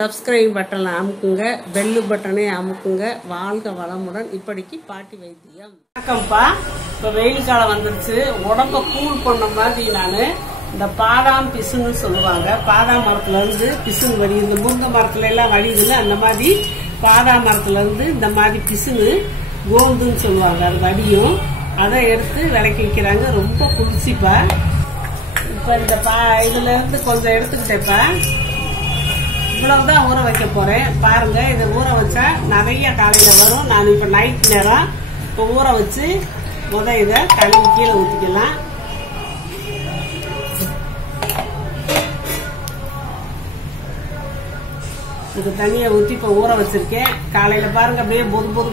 Subscribe பட்டனை அமுக்குங்க, bell பட்டனை அமுக்குங்க. வாழ்க வளமுடன். இப்படிக்கு பாட்டி வைத்தியம். வணக்கம்ப்பா. இப்போ வெயில் காலம் வந்துருச்சு. உடம்ப கூல் பண்ண மாதிரி நான் இந்த பாதாம் பிசுன்னு சொல்லுவாங்க. பாதாம் மரத்துல இருந்து பிசுன்னு வடியுது. இந்த முருங்கை மரத்துல எல்லாம் வடியுதுன்னு அந்த மாதிரி பாதாம் மரத்துல இருந்து இந்த மாதிரி பிசுன்னு கோந்துன்னு சொல்லுவாங்க. அது வடியும். அதை எடுத்து விளக்கி வைக்கிறாங்க. ரொம்ப குளிர்ச்சிப்பா. இப்ப இந்த இதுல இருந்து கொஞ்சம் எடுத்துக்கிட்டேப்பா. இவ்வளவுதான் ஊற வைக்க போறேன். பாருங்க, இதை ஊற வச்சா நிறைய காலையில வரும். நான் இப்ப நைட் நேரம் இப்ப ஊற வச்சு இதை கழுவி கீழே ஊத்திக்கலாம். இது தண்ணியை ஊத்தி இப்ப ஊற வச்சிருக்கேன். காலையில பாருங்க அப்படியே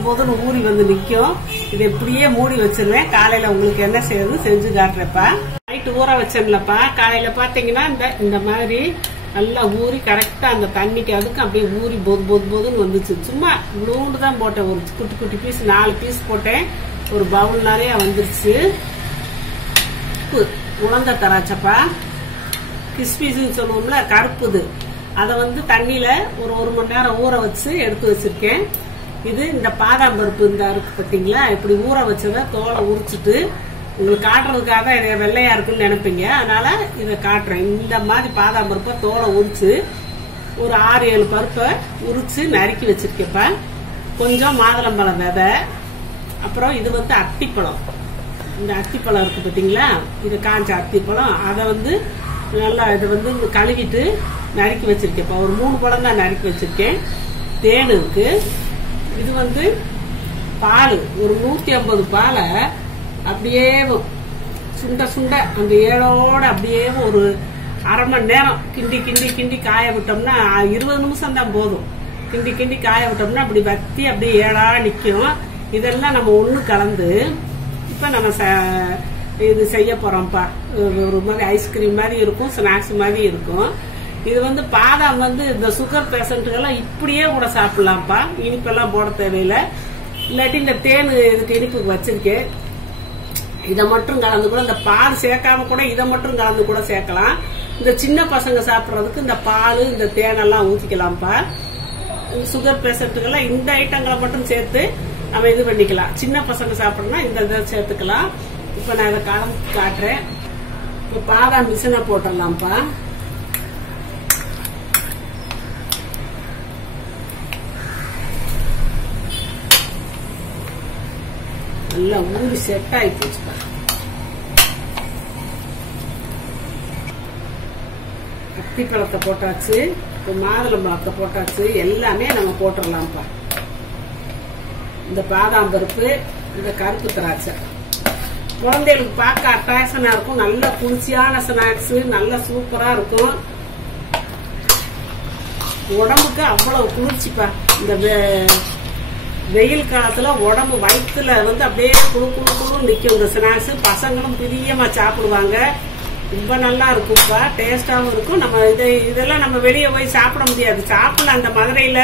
பொதுன்னு ஊறி வந்து நிக்கும். இது இப்படியே மூடி வச்சிருவேன். காலையில உங்களுக்கு என்ன செய்யறது செஞ்சு காட்டுறப்பா. நைட்டு ஊற வச்சேன்லப்பா. காலையில பாத்தீங்கன்னா இந்த மாதிரி நல்லா ஊறி கரெக்டா அந்த தண்ணிக்கு அதுக்கு அப்படியே ஊறி பொதுன்னு வந்துச்சு. சும்மா நூண்டு தான் போட்டேன். ஒரு குட்டி பீஸ் 4 பீஸ் போட்டேன். ஒரு பவுல் நிறைய வந்துருச்சு. உலர்ந்த திராட்சைப்பா, கிஸ்மிஸ்ன்னு சொல்லுவோம்ல, கருப்புது. அதை தண்ணியில ஒரு மணி நேரம் ஊற வச்சு எடுத்து வச்சிருக்கேன். இது இந்த பாதாம் பருப்பு இந்த இருக்கு பார்த்தீங்களா, இப்படி ஊற வச்சதை தோலை உரிச்சிட்டு உங்களுக்கு காட்டுறதுக்காக இதை வெள்ளையா இருக்குன்னு நினைப்பீங்க. அதனால இதை காட்டுறேன். இந்த மாதிரி பாதாம் பருப்பை தோலை உரிச்சு ஒரு 6-7 பருப்பை உரிச்சு நறுக்கி வச்சிருக்கப்ப. கொஞ்சம் மாதுளம்பழம் விதை, அப்புறம் இது அத்திப்பழம். இந்த அத்திப்பழம் இருக்கு பார்த்தீங்களா, இது காஞ்ச அத்திப்பழம். அதை நல்லா இது கழுவிட்டு நறுக்கி வச்சிருக்கேன்ப்பா. ஒரு 3 பழம் தான் நறுக்கி வச்சிருக்கேன். தேன் இருக்கு. இது பால், ஒரு 150 பாலை அப்படியே சுண்ட அந்த ஏழோட அப்படியே ஒரு அரை மணி நேரம் கிண்டி காய விட்டோம்னா 20 நிமிஷம் தான் போதும். கிண்டி காய விட்டோம்னா அப்படி வத்தி அப்படியே ஏழா நிக்கும். இதெல்லாம் நம்ம ஒண்ணு கலந்து இப்ப நம்ம இது செய்ய போறோம்ப்பா. ஒரு மாதிரி ஐஸ்கிரீம் மாதிரி இருக்கும், ஸ்நாக்ஸ் மாதிரி இருக்கும். இது பாதாம் இந்த சுகர் பேஷண்ட்டுக்கெல்லாம் இப்படியே கூட சாப்பிடலாம்ப்பா. இனிப்பெல்லாம் போட தேவையில்லை. இல்லாட்டி இந்த தேன் இதுக்கு இனிப்புக்கு வச்சிருக்கேன். இதை மட்டும் கலந்து கூட, இந்த பால் சேர்க்காம கூட இதை மட்டும் கலந்து கூட சேர்க்கலாம். இந்த சின்ன பசங்க சாப்பிட்றதுக்கு இந்த பால் இந்த தேனெல்லாம் ஊத்திக்கலாம்ப்பா. சுகர் பேஷண்ட்டுக்கெல்லாம் இந்த ஐட்டங்களை மட்டும் சேர்த்து நம்ம இது பண்ணிக்கலாம். சின்ன பசங்க சாப்பிடணும்னா இந்த இதை சேர்த்துக்கலாம். இப்ப நான் இதை கலந்து காட்டுறேன். இப்ப பாதாம் மிஷினை போட்டுடலாம்ப்பா. நல்லா ஊறி செட் ஆகி போச்சுப்பா. அத்திப்பழத்தை போட்டாச்சு, மாதுளம்பழத்தை போட்டாச்சு. எல்லாமே நம்ம போட்டுடலாம்ப்பா. இந்த பாதாம் பருப்பு, இந்த கருப்பு திராட்சை குழந்தைகளுக்கு பார்க்க அட்ராக்ஷனா இருக்கும். நல்ல குளிர்ச்சியான ஸ்நாக்ஸ், நல்ல சூப்பரா இருக்கும். உடம்புக்கு அவ்வளவு குளிர்ச்சிப்பா. இந்த வெயில் காலத்துல உடம்பு வயிற்றுல அப்படியே குழு நிக்கும் இந்த ஸ்நாக்ஸ். பசங்களும் பிரியமா சாப்பிடுவாங்க. ரொம்ப நல்லா இருக்கும்ப்பா. டேஸ்டாவும் இருக்கும். நம்ம இதெல்லாம் நம்ம வெளியே போய் சாப்பிட முடியாது. சாப்பிடலாம். அந்த மதுரையில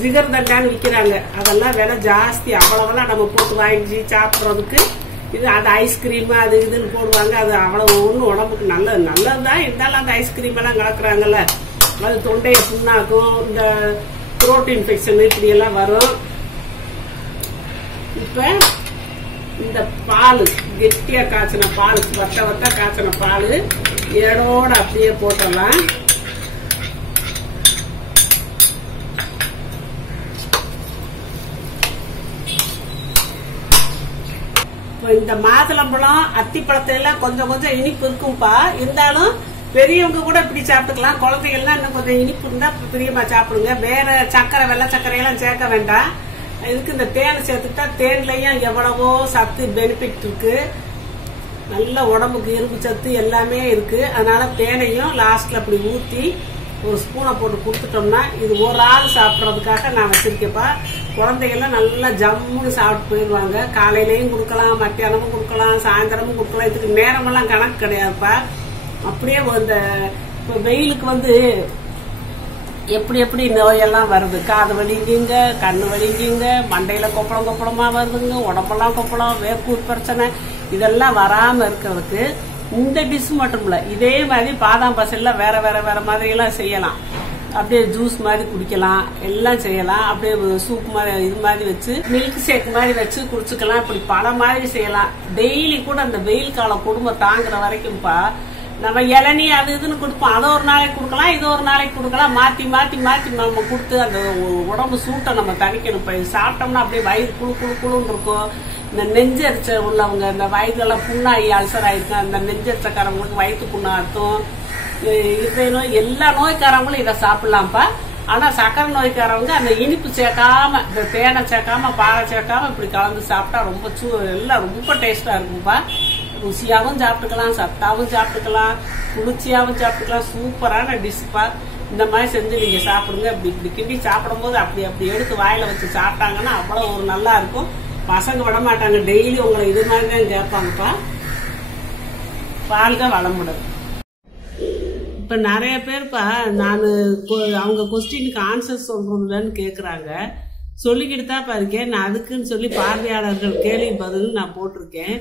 ஜிகர் தண்டான்னு விற்கிறாங்க. அதெல்லாம் விலை ஜாஸ்தி. அவ்வளவெல்லாம் நம்ம போட்டு வாங்கி சாப்பிட்றதுக்கு இது அது ஐஸ்கிரீம் அது இதுன்னு போடுவாங்க. அது அவ்வளவு ஒன்றும் உடம்புக்கு நல்லதுதான். இருந்தாலும் அந்த ஐஸ்கிரீம் எல்லாம் கலக்குறாங்கல்ல, அது தொண்டையை புண்ணாக்கும். இந்த த்ரோட் இன்ஃபெக்ஷன் இப்படி எல்லாம் வரும். இப்ப இந்த பால், கெட்டியா காய்ச்சின பால், வட்ட காய்ச்சின பால் ஏடோட அப்படியே போட்டலாம். இப்ப இந்த மாதுளம்பழம் அத்திப்பழத்துல எல்லாம் கொஞ்சம் இனிப்பு இருக்கும்பா. இருந்தாலும் பெரியவங்க கூட இப்படி சாப்பிட்டுக்கலாம். குழந்தைகள்லாம் இன்னும் கொஞ்சம் இனிப்பு இருந்தா பிரியமா சாப்பிடுங்க. வேற சக்கரை, வெள்ளை சர்க்கரையெல்லாம் சேர்க்க வேண்டாம். இதுக்கு இந்த தேனை சேர்த்துட்டா தேன்லயும் எவ்வளவோ சத்து பெனிஃபிட் இருக்கு. நல்ல உடம்புக்கு இரும்பு சத்து எல்லாமே இருக்கு. அதனால தேனையும் லாஸ்ட்ல அப்படி ஊத்தி ஒரு ஸ்பூனை போட்டு கொடுத்துட்டோம்னா, இது ஒரு ஆள் சாப்பிட்றதுக்காக நான் வச்சிருக்கேன்ப்பா. குழந்தைகள்லாம் நல்லா ஜம்முன்னு சாப்பிட்டு போயிடுவாங்க. காலையிலயும் கொடுக்கலாம், மத்தியானமும் கொடுக்கலாம், சாயந்தரமும் கொடுக்கலாம். இதுக்கு நேரமெல்லாம் கணக்கு கிடையாதுப்பா. அப்படியே இந்த வெயிலுக்கு எப்படி நோயெல்லாம் வருது. காது வலிங்குங்க, கண்ணு வலிங்குங்க, மண்டையில கொப்பளமா வருதுங்க, உடம்பெல்லாம் கொப்பளம், வேர்க்கூர் பிரச்சனை, இதெல்லாம் வராம இருக்கிறதுக்கு இந்த டிஷ் மட்டும் இல்ல, இதே மாதிரி பாதாம் பசல்ல வேற மாதிரி எல்லாம் செய்யலாம். அப்படியே ஜூஸ் மாதிரி குடிக்கலாம், எல்லாம் செய்யலாம். அப்படியே சூப் மாதிரி இது மாதிரி வச்சு மில்க் ஷேக் மாதிரி வச்சு குடிச்சுக்கலாம். இப்படி பல மாதிரி செய்யலாம். டெய்லி கூட அந்த வெயில் காலம் குடும்பம் தாங்குற வரைக்கும்ப்பா நம்ம இளநீ அது இதுன்னு கொடுப்போம். அதை ஒரு நாளைக்கு கொடுக்கலாம், இது ஒரு நாளைக்கு கொடுக்கலாம். மாத்தி மாத்தி மாத்தி நம்ம கொடுத்து அந்த உடம்பு சூட்டை நம்ம தணிக்கணும். இப்ப சாப்பிட்டோம்னா அப்படியே வயிறு குழு குழு குழுன்னு இருக்கும். இந்த நெஞ்சரிச்ச உள்ளவங்க, இந்த வயிறுலாம் புண்ணாகி அல்சர் ஆயிருக்கு, அந்த நெஞ்சரிச்சக்காரவங்களுக்கு வயிற்று புண்ணாத்தும், இதய நோய், எல்லா நோய்க்காரவங்களும் இதை சாப்பிடலாம்ப்பா. ஆனா சக்கரை நோய்க்காரவங்க அந்த இனிப்பு சேர்க்காம, இந்த தேனை சேர்க்காம, பாலை சேர்க்காம இப்படி கலந்து சாப்பிட்டா ரொம்ப எல்லாம் ரொம்ப டேஸ்டா இருக்கும்பா. ருசியாவும் சாப்பிட்டுக்கலாம், சத்தாவும் சாப்பிட்டுக்கலாம், குளிர்ச்சியாவும் சாப்பிட்டுக்கலாம். சூப்பரான டிஷ்ப்பா. இந்த மாதிரி செஞ்சு நீங்க சாப்பிடுங்க. இப்படி இப்படி கிண்டி சாப்பிடும் போது அப்படி அப்படி எடுத்து வாயில வச்சு சாப்பிட்டாங்கன்னா அவ்வளவு ஒரு நல்லா இருக்கும். பசங்க விட மாட்டாங்க, டெய்லி உங்களை இது மாதிரி தான் கேட்பாங்கப்பா. வாழ்க வளமுடன். இப்ப நிறைய பேர்ப்பா நான் அவங்க கொஸ்டினுக்கு ஆன்சர் சொல்றதுலன்னு கேக்குறாங்க. சொல்லிக்கிட்டு தான் இருக்கேன். நான் அதுக்குன்னு சொல்லி பார்வையாளர்கள் கேள்வி பதில் நான் போட்டிருக்கேன்.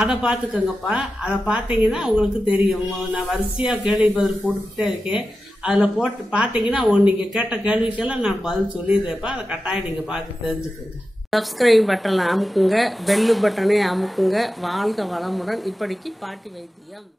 அதை பார்த்துக்கங்கப்பா. அதை பார்த்தீங்கன்னா உங்களுக்கு தெரியும். நான் வரிசையா கேள்வி பதில் போட்டுக்கிட்டே இருக்கேன். அதுல போட்டு பார்த்தீங்கன்னா நீங்க கேட்ட கேள்விக்கெல்லாம் நான் பதில் சொல்லிடுறேன்ப்பா. அதை கட்டாயம் நீங்க பார்த்து தெரிஞ்சுக்கோங்க. சப்ஸ்கிரைப் பட்டனை அமுக்குங்க, பெல்லு பட்டனை அமுக்குங்க. வாழ்க வளமுடன். இப்படிக்கு பாட்டி வைத்தியம்.